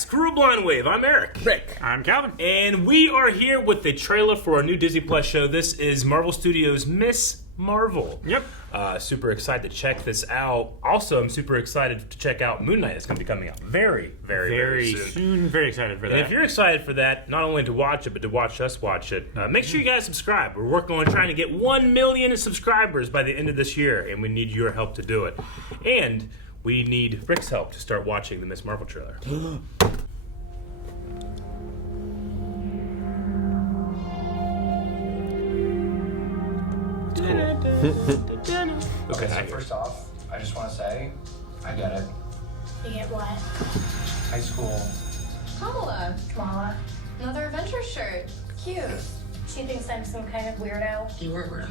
guys, Crew Blind Wave. I'm Eric. Rick. I'm Calvin. And we are here with the trailer for our new Disney Plus show. This is Marvel Studios' Miss Marvel. Yep. Super excited to check this out. Also, I'm super excited to check out Moon Knight. It's going to be coming out very soon. Very excited for that. And if you're excited for that, not only to watch it, but to watch us watch it, make sure you guys subscribe. We're working on trying to get 1 million subscribers by the end of this year, and we need your help to do it. And we need Rick's help to start watching the Miss Marvel trailer. Okay, so first off, I just want to say, I get it. You get what? High school. Kamala. Another adventure shirt. Cute. She thinks I'm some kind of weirdo. You were weird.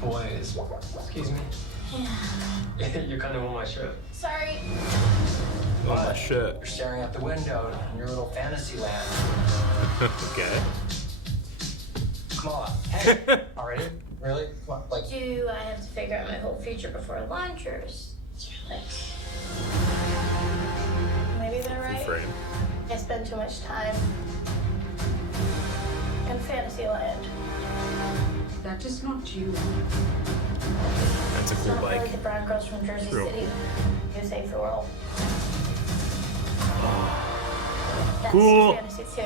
Boys. Excuse me. Yeah. You're kind of on my shirt. Sorry. Oh, my shit. You're staring out the window in your little fantasy land. Okay. Kamala. Hey. Already? Really? Come on. Like, Do I have to figure out my whole future before lunch, or is like... Maybe they're right. Frame. I spend too much time in fantasy land. That is not you. That's a It's cool not bike. like the brown girls from Jersey True. City who save the world. That's Cool. fantasy too.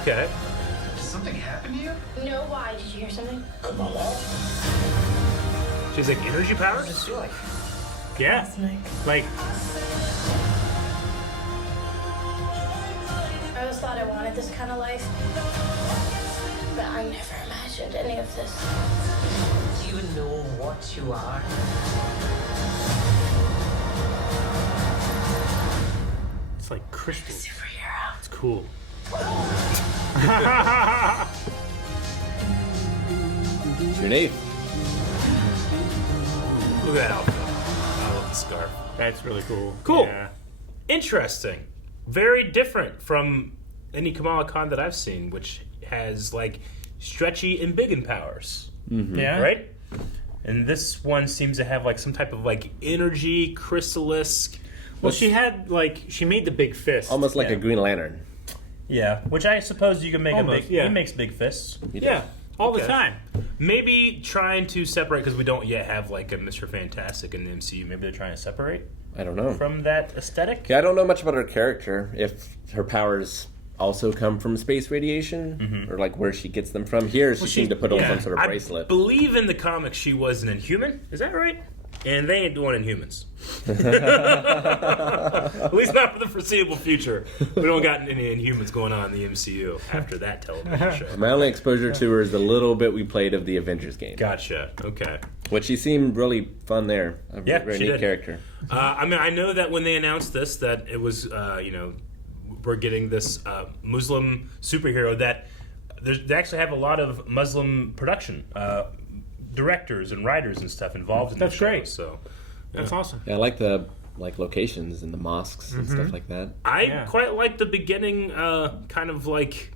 Okay. did something happen to you? No, why? Did you hear something? Kamala? She's like energy What powers? does it feel like? yeah, like I always thought I wanted this kind of life, but I never imagined any of this. Do you know what you are? it's like crystal. Superhero. It's cool. It's your name. Look at that outfit. I love the scarf. That's really cool. Cool. Yeah. Interesting. Very different from any Kamala Khan that I've seen, which has like stretchy and big in powers. Yeah. Right? And this one seems to have like some type of like energy, crystal-esque. Well, she had like she made the big fist. Almost like Yeah. a Green Lantern. Yeah, which I suppose you can make Almost, a big. yeah. He makes big fists. He does. Yeah, all the Okay. time. Maybe trying to separate because we don't yet have like a Mr. Fantastic in the MCU. Maybe they're trying to separate I don't know. from that aesthetic. Okay, I don't know much about her character. If her powers also come from space radiation, or like where she gets them from. Here, she seemed to put on some sort of I bracelet. believe in the comics she was an Inhuman. Is that right? And they ain't doing Inhumans. At least not for the foreseeable future. We don't got any Inhumans going on in the MCU after that television show. My only exposure to her is the little bit we played of the Avengers game, Gotcha. Okay. which she seemed really fun there. A Yeah, very she neat did. character. I mean, I know that when they announced this, that it was, we're getting this Muslim superhero that they actually have a lot of Muslim production directors and writers and stuff involved in That's the show. great. So That's awesome. Yeah, I like the locations and the mosques and stuff like that. I Yeah. quite like the beginning, kind of like,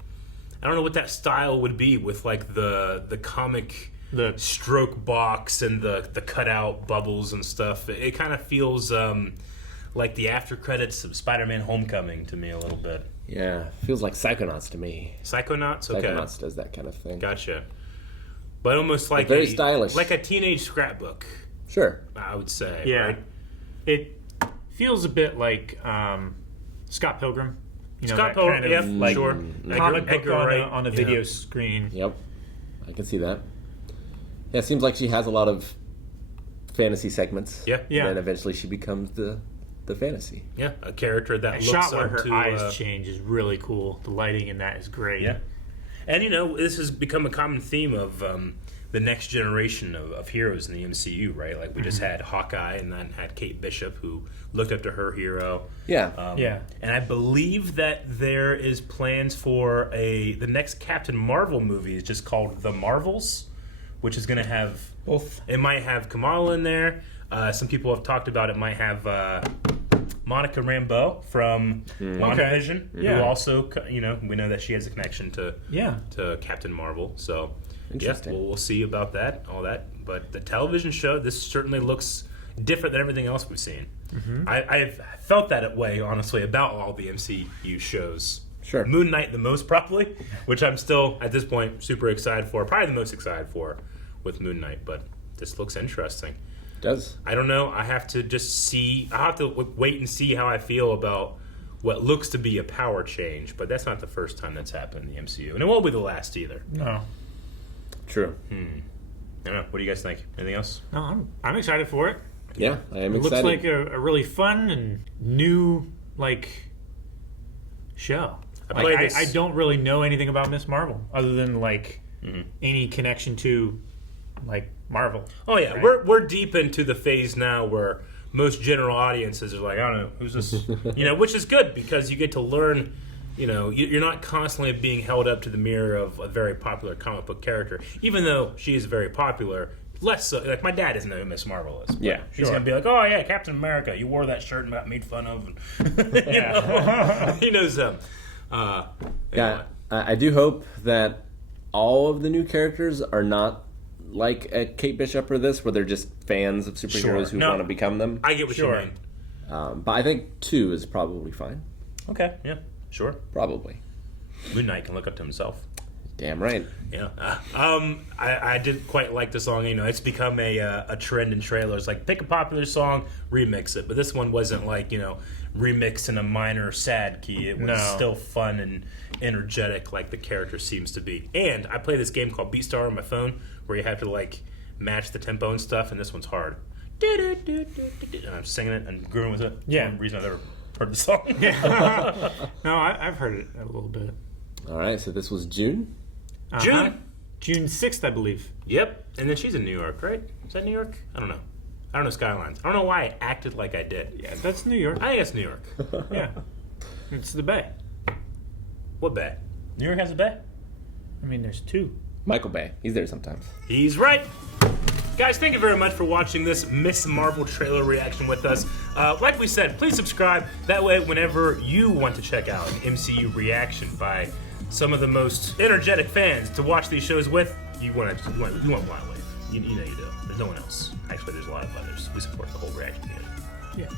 I don't know what that style would be with like the comic The stroke box and the cutout bubbles and stuff. It kind of feels like the after credits of Spider-Man: Homecoming to me a little bit. Yeah, feels like Psychonauts to me. Psychonauts, okay, Psychonauts does that kind of thing. gotcha. But almost like very stylish. like a teenage scrapbook, Sure. I would say. yeah, right? it feels a bit like Scott Pilgrim. You know, Scott that Pilgrim, kind of yeah, like sure. comic book Edgar on, Wright, on a yeah. video screen. Yep. I can see that. Yeah, it seems like she has a lot of fantasy segments. Yeah, Yeah. And then eventually she becomes the fantasy. yeah, a character that That looks shot where up her to, eyes change is really cool. The lighting in that is great. Yeah. And this has become a common theme of the next generation of heroes in the MCU, right? Like we just had Hawkeye and then had Kate Bishop, who looked up to her hero. Yeah. Yeah. And I believe that there is plans for the next Captain Marvel movie is just called The Marvels, which is going to have Both. It might have Kamala in there. Some people have talked about it might have Monica Rambeau from WandaVision, who Yeah. also, we know that she has a connection to Yeah. Captain Marvel. So, Interesting. yeah, we'll see about that, all that. But the television show, this certainly looks different than everything else we've seen. I've felt that way, honestly, about all the MCU shows. Sure. Moon Knight the most, probably, which I'm still, at this point, super excited for. Probably the most excited for with Moon Knight, but this looks interesting. It does. I don't know. I have to just see. I have to wait and see how I feel about what looks to be a power change, but that's not the first time that's happened in the MCU, and it won't be the last either. No. True. I don't know. What do you guys think? Anything else? No, I'm excited for it. Yeah, I am It excited. looks like a really fun and new, show. I don't really know anything about Miss Marvel other than any connection to Marvel. Oh yeah, right? we're deep into the phase now where most general audiences are like, I don't know, who's this? Which is good because you get to learn. You're not constantly being held up to the mirror of a very popular comic book character, even though she is very popular. Less so, like my dad doesn't know who Miss Marvel is. Yeah, he's sure. gonna be like, "Oh yeah, Captain America, you wore that shirt and got made fun of." And, he knows them. Yeah, I do hope that all of the new characters are not like a Kate Bishop or this, where they're just fans of superheroes Sure. who No. want to become them. I get what Sure. you mean. But I think 2 is probably fine. Okay, yeah, sure. Probably. Moon Knight can look up to himself. Damn right. Yeah. I did quite like the song. It's become a trend in trailers. Like, pick a popular song, remix it. But this one wasn't remixed in a minor sad key. It was still fun and energetic, like the character seems to be. And I play this game called BeatStar on my phone, where you have to match the tempo and stuff. And this one's hard. And I'm singing it and grooving with it. It's Yeah. one reason I've ever heard the song. No, I've heard it a little bit. All right, so this was June. June. June 6th, I believe. Yep. And then she's in New York, right? Is that New York? I don't know. I don't know Skylines. I don't know why I acted like I did. Yeah, that's New York. I think it's New York. Yeah. It's the Bay. What bay? New York has a bay? I mean, there's 2. Michael Bay. He's there sometimes. He's right. Guys, thank you very much for watching this Miss Marvel trailer reaction with us. Like we said, please subscribe. That way, whenever you want to check out an MCU reaction by some of the most energetic fans to watch these shows with, you want Blind Wave. You know you do. There's no one else. Actually, there's a lot of others. We support the whole reaction community. Yeah.